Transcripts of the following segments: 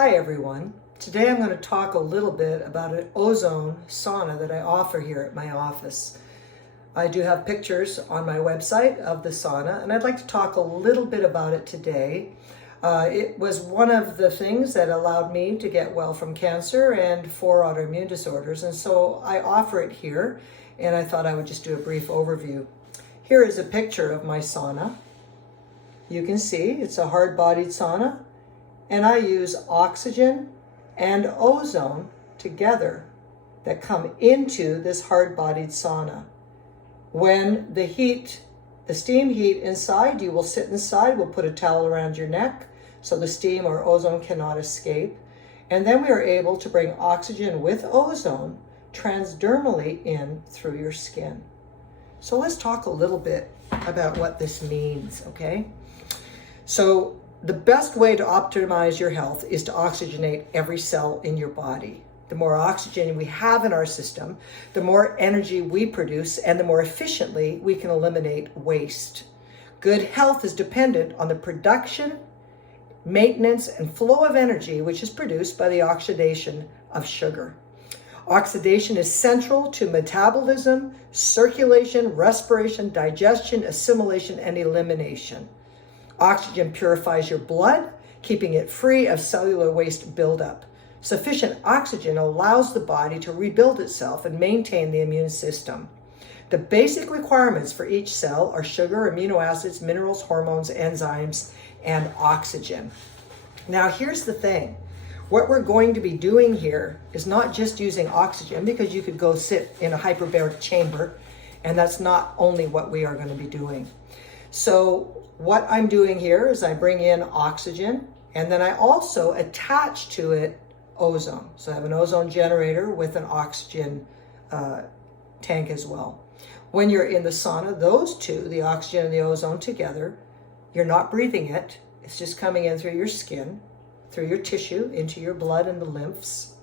Hi everyone. Today I'm going to talk a little bit about an ozone sauna that I offer here at my office. I do have pictures on my website of the sauna, and I'd like to talk a little bit about it today. It was one of the things that allowed me to get well from cancer and 4 autoimmune disorders, and so I offer it here, and I thought I would just do a brief overview. Here is a picture of my sauna. You can see it's a hard-bodied sauna, and I use oxygen and ozone together that come into this hard-bodied sauna. When the steam heat inside, you will sit inside, we'll put a towel around your neck so the steam or ozone cannot escape. And then we are able to bring oxygen with ozone transdermally in through your skin. So let's talk a little bit about what this means, okay? So the best way to optimize your health is to oxygenate every cell in your body. The more oxygen we have in our system, the more energy we produce, and the more efficiently we can eliminate waste. Good health is dependent on the production, maintenance, and flow of energy which is produced by the oxidation of sugar. Oxidation is central to metabolism, circulation, respiration, digestion, assimilation, and elimination. Oxygen purifies your blood, keeping it free of cellular waste buildup. Sufficient oxygen allows the body to rebuild itself and maintain the immune system. The basic requirements for each cell are sugar, amino acids, minerals, hormones, enzymes, and oxygen. Now here's the thing. What we're going to be doing here is not just using oxygen, because you could go sit in a hyperbaric chamber, and that's not only what we are going to be doing. So what I'm doing here is I bring in oxygen, and then I also attach to it ozone. So I have an ozone generator with an oxygen tank as well. When you're in the sauna, those two, the oxygen and the ozone together, you're not breathing it. It's just coming in through your skin, through your tissue, into your blood and the lymphs.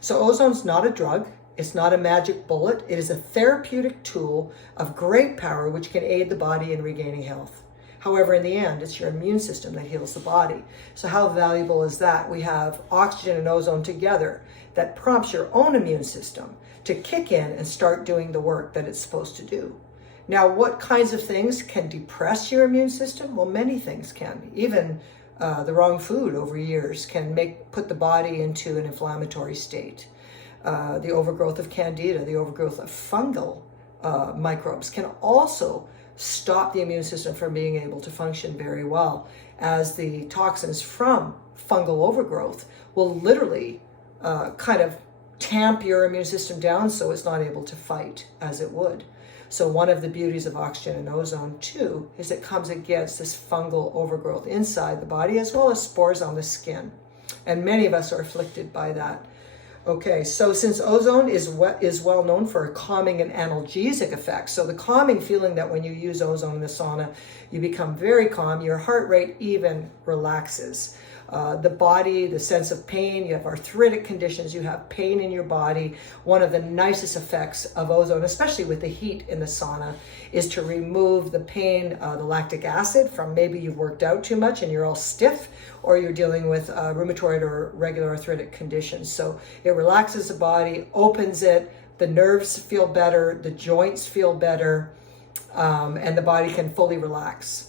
So ozone's not a drug. It's not a magic bullet. It is a therapeutic tool of great power which can aid the body in regaining health. However, in the end, it's your immune system that heals the body. So how valuable is that? We have oxygen and ozone together that prompts your own immune system to kick in and start doing the work that it's supposed to do. Now, what kinds of things can depress your immune system? Well, many things can. Even the wrong food over years can put the body into an inflammatory state. The overgrowth of candida, the overgrowth of fungal microbes can also stop the immune system from being able to function very well, as the toxins from fungal overgrowth will literally kind of tamp your immune system down so it's not able to fight as it would. So one of the beauties of oxygen and ozone too is it comes against this fungal overgrowth inside the body as well as spores on the skin. And many of us are afflicted by that. Okay, so since ozone is well known for a calming and analgesic effect, so the calming feeling that when you use ozone in the sauna, you become very calm, your heart rate even relaxes. The body, the sense of pain, you have arthritic conditions, you have pain in your body. One of the nicest effects of ozone, especially with the heat in the sauna, is to remove the pain, the lactic acid from maybe you've worked out too much and you're all stiff, or you're dealing with rheumatoid or regular arthritic conditions. So it relaxes the body, opens it, the nerves feel better, the joints feel better, and the body can fully relax.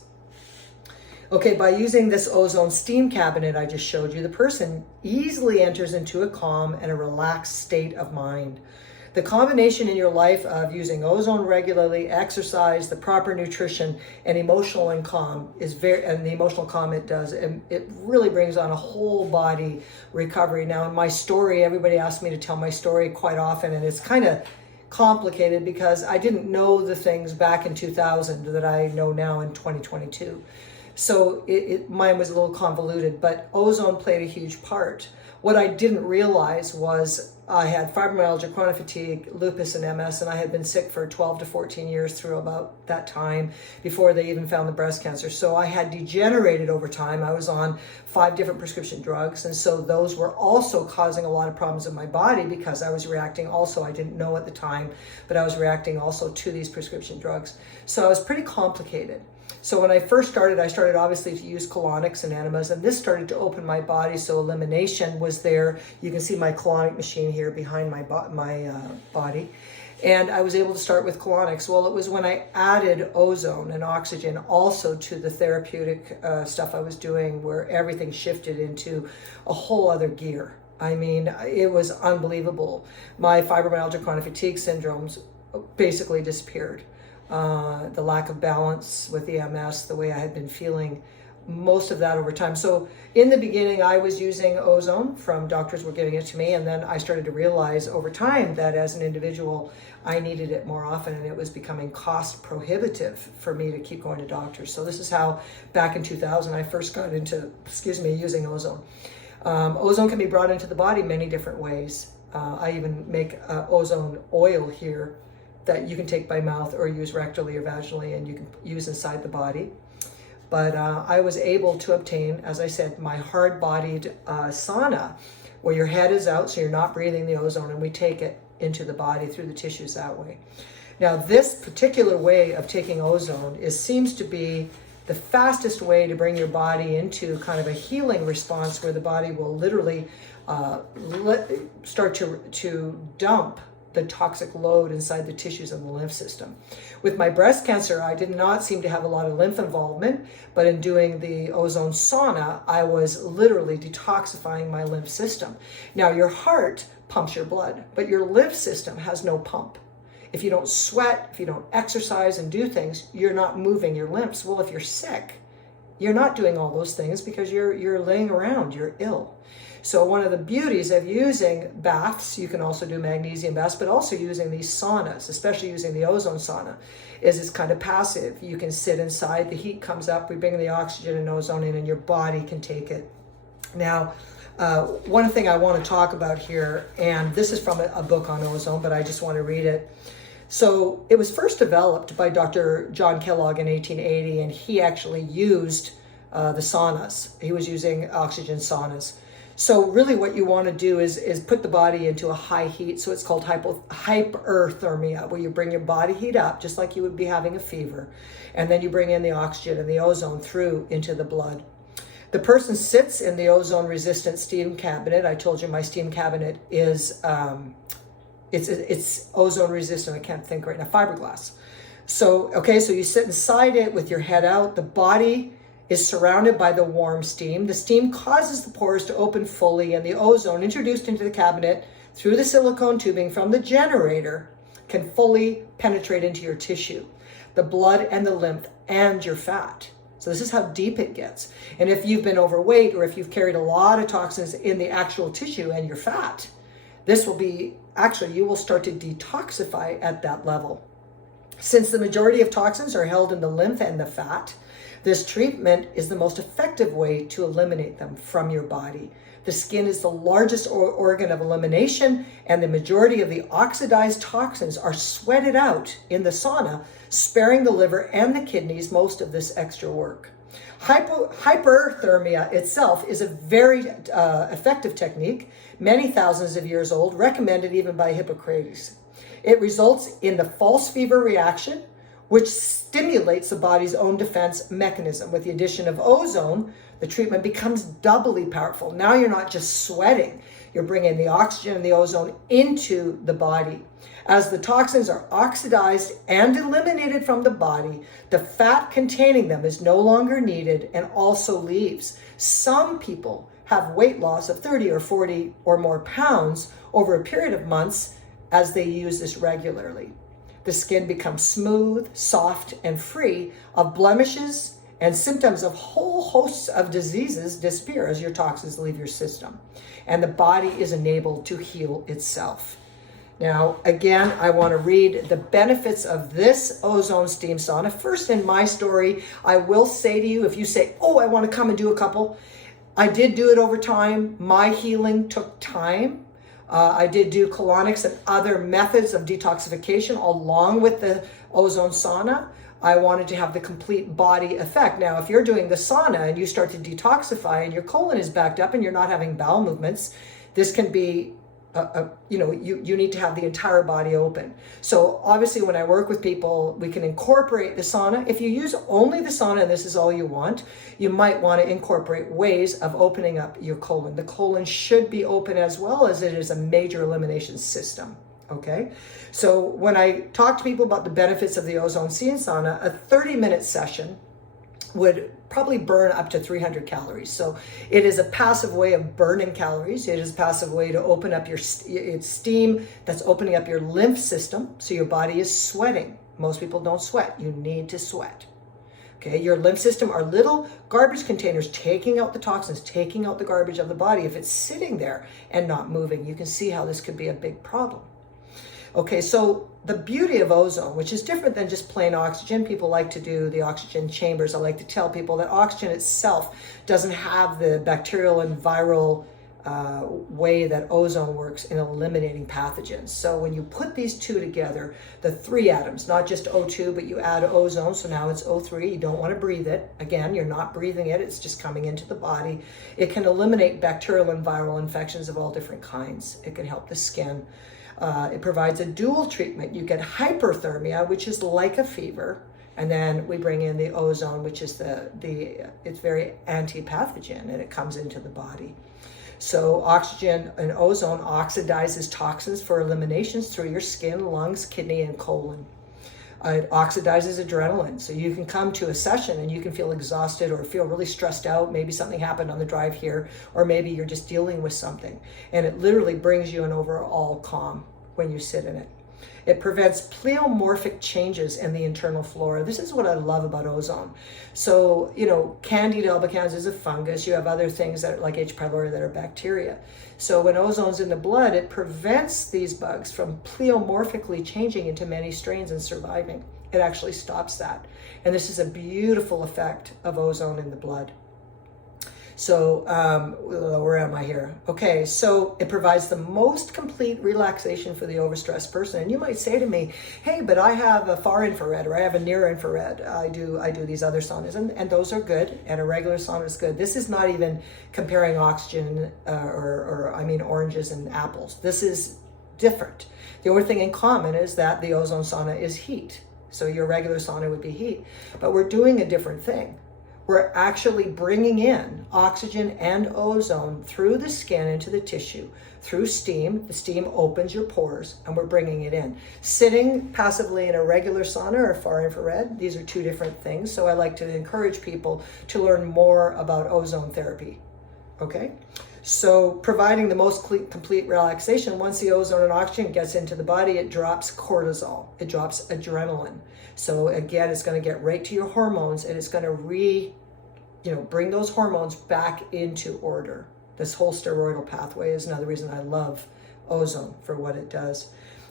Okay, by using this ozone steam cabinet I just showed you, the person easily enters into a calm and a relaxed state of mind. The combination in your life of using ozone regularly, exercise, the proper nutrition, and emotional and calm and the emotional calm it does, and it really brings on a whole body recovery. Now in my story, everybody asks me to tell my story quite often, and it's kind of complicated because I didn't know the things back in 2000 that I know now in 2022. So mine was a little convoluted, but ozone played a huge part. What I didn't realize was I had fibromyalgia, chronic fatigue, lupus, and MS, and I had been sick for 12 to 14 years through about that time before they even found the breast cancer. So I had degenerated over time. I was on 5 different prescription drugs, and so those were also causing a lot of problems in my body because I was reacting also, I didn't know at the time, but I was reacting also to these prescription drugs. So I was pretty complicated. So when I first started, I started obviously to use colonics and enemas, and this started to open my body. So elimination was there. You can see my colonic machine here behind my body. And I was able to start with colonics. Well, it was when I added ozone and oxygen also to the therapeutic stuff I was doing, where everything shifted into a whole other gear. I mean, it was unbelievable. My fibromyalgia chronic fatigue syndromes basically disappeared. The lack of balance with the MS, the way I had been feeling, most of that over time. So in the beginning, I was using ozone from doctors were giving it to me. And then I started to realize over time that as an individual, I needed it more often, and it was becoming cost prohibitive for me to keep going to doctors. So this is how back in 2000, I first got into, using ozone. Ozone can be brought into the body many different ways. I even make ozone oil here that you can take by mouth or use rectally or vaginally, and you can use inside the body. But I was able to obtain, as I said, my hard-bodied sauna, where your head is out, so you're not breathing the ozone, and we take it into the body through the tissues that way. Now, this particular way of taking ozone seems to be the fastest way to bring your body into kind of a healing response, where the body will literally start to dump the toxic load inside the tissues of the lymph system. With my breast cancer, I did not seem to have a lot of lymph involvement, but in doing the ozone sauna, I was literally detoxifying my lymph system. Now, your heart pumps your blood, but your lymph system has no pump. If you don't sweat, if you don't exercise and do things, you're not moving your lymphs. Well, if you're sick, you're not doing all those things because you're laying around, you're ill. So one of the beauties of using baths, you can also do magnesium baths, but also using these saunas, especially using the ozone sauna, is it's kind of passive. You can sit inside, the heat comes up, we bring the oxygen and ozone in, and your body can take it. Now, one thing I want to talk about here, and this is from a book on ozone, but I just want to read it. So it was first developed by Dr. John Kellogg in 1880, and he actually used the saunas. He was using oxygen saunas. So really what you want to do is put the body into a high heat. So it's called hyperthermia, where you bring your body heat up, just like you would be having a fever. And then you bring in the oxygen and the ozone through into the blood. The person sits in the ozone-resistant steam cabinet. I told you my steam cabinet is, it's ozone-resistant. I can't think right now, fiberglass. So you sit inside it with your head out. The body is surrounded by the warm steam. The steam causes the pores to open fully, and the ozone introduced into the cabinet through the silicone tubing from the generator can fully penetrate into your tissue, the blood and the lymph and your fat. So this is how deep it gets. And if you've been overweight, or if you've carried a lot of toxins in the actual tissue and your fat, this will be, actually, you will start to detoxify at that level. Since the majority of toxins are held in the lymph and the fat, this treatment is the most effective way to eliminate them from your body. The skin is the largest organ of elimination, and the majority of the oxidized toxins are sweated out in the sauna, sparing the liver and the kidneys most of this extra work. Hyperthermia itself is a very effective technique, many thousands of years old, recommended even by Hippocrates. It results in the false fever reaction, which stimulates the body's own defense mechanism. With the addition of ozone, the treatment becomes doubly powerful. Now you're not just sweating, you're bringing the oxygen and the ozone into the body. As the toxins are oxidized and eliminated from the body, the fat containing them is no longer needed and also leaves. Some people have weight loss of 30 or 40 or more pounds over a period of months as they use this regularly. The skin becomes smooth, soft, and free of blemishes, and symptoms of whole hosts of diseases disappear as your toxins leave your system, and the body is enabled to heal itself. Now, again, I want to read the benefits of this ozone steam sauna. First, in my story, I will say to you, if you say, oh, I want to come and do a couple, I did do it over time. My healing took time. I did do colonics and other methods of detoxification along with the ozone sauna. I wanted to have the complete body effect. Now, if you're doing the sauna and you start to detoxify and your colon is backed up and you're not having bowel movements, this can be you need to have the entire body open. So obviously when I work with people, we can incorporate the sauna. If you use only the sauna and this is all you want, you might want to incorporate ways of opening up your colon. The colon should be open as well, as it is a major elimination system. Okay, so when I talk to people about the benefits of the ozone sea and sauna, a 30-minute session would probably burn up to 300 calories. So it is a passive way of burning calories. It is a passive way to open up it's steam that's opening up your lymph system. So your body is sweating. Most people don't sweat. You need to sweat. Okay, your lymph system are little garbage containers taking out the toxins, taking out the garbage of the body. If it's sitting there and not moving, you can see how this could be a big problem. Okay, so the beauty of ozone, which is different than just plain oxygen, people like to do the oxygen chambers. I like to tell people that oxygen itself doesn't have the bacterial and viral way that ozone works in eliminating pathogens. So when you put these two together, the three atoms, not just O2, but you add ozone, so now it's O3. You don't want to breathe it. Again, you're not breathing it. It's just coming into the body. It can eliminate bacterial and viral infections of all different kinds. It can help the skin. It provides a dual treatment. You get hyperthermia, which is like a fever, and then we bring in the ozone, which is it's very anti-pathogen, and it comes into the body. So oxygen and ozone oxidizes toxins for eliminations through your skin, lungs, kidney, and colon. It oxidizes adrenaline. So you can come to a session and you can feel exhausted or feel really stressed out. Maybe something happened on the drive here, or maybe you're just dealing with something. And it literally brings you an overall calm when you sit in it. It prevents pleomorphic changes in the internal flora. This is what I love about ozone. So, Candida albicans is a fungus. You have other things that like H. pylori that are bacteria. So when ozone's in the blood, it prevents these bugs from pleomorphically changing into many strains and surviving. It actually stops that. And this is a beautiful effect of ozone in the blood. So where am I here? Okay, so it provides the most complete relaxation for the overstressed person. And you might say to me, hey, but I have a far infrared or I have a near infrared. I do these other saunas, and those are good, and a regular sauna is good. This is not even comparing oxygen oranges and apples. This is different. The only thing in common is that the ozone sauna is heat. So your regular sauna would be heat, but we're doing a different thing. We're actually bringing in oxygen and ozone through the skin into the tissue, through steam. The steam opens your pores, and we're bringing it in. Sitting passively in a regular sauna or far infrared, these are two different things. So I like to encourage people to learn more about ozone therapy. Okay? So providing the most complete relaxation, once the ozone and oxygen gets into the body, it drops cortisol, it drops adrenaline. So again, it's going to get right to your hormones, and it's going to bring those hormones back into order. This whole steroidal pathway is another reason I love ozone for what it does.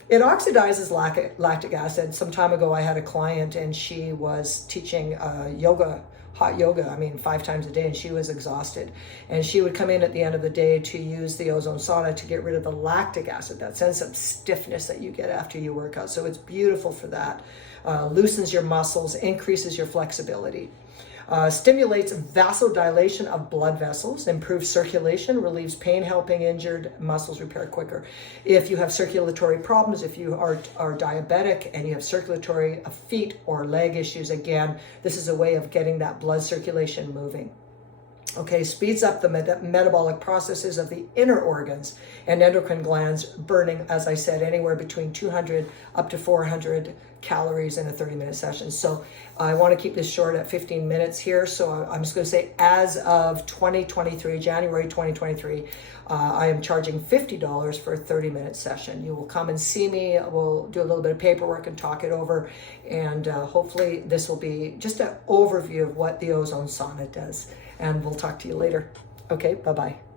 It oxidizes lactic acid. Some time ago, I had a client, and she was teaching hot yoga, 5 times a day, and she was exhausted. And she would come in at the end of the day to use the ozone sauna to get rid of the lactic acid, that sense of stiffness that you get after you work out. So it's beautiful for that. Loosens your muscles, increases your flexibility. Stimulates vasodilation of blood vessels, improves circulation, relieves pain, helping injured muscles repair quicker. If you have circulatory problems, if you are diabetic and you have circulatory feet or leg issues, again, this is a way of getting that blood circulation moving. Okay, speeds up the metabolic processes of the inner organs and endocrine glands, burning, as I said, anywhere between 200 up to 400 calories in a 30-minute session. So I want to keep this short at 15 minutes here. So I'm just going to say, as of January 2023, I am charging $50 for a 30-minute session. You will come and see me. We'll do a little bit of paperwork and talk it over. And hopefully this will be just an overview of what the ozone sauna does. And we'll talk to you later. Okay, bye-bye.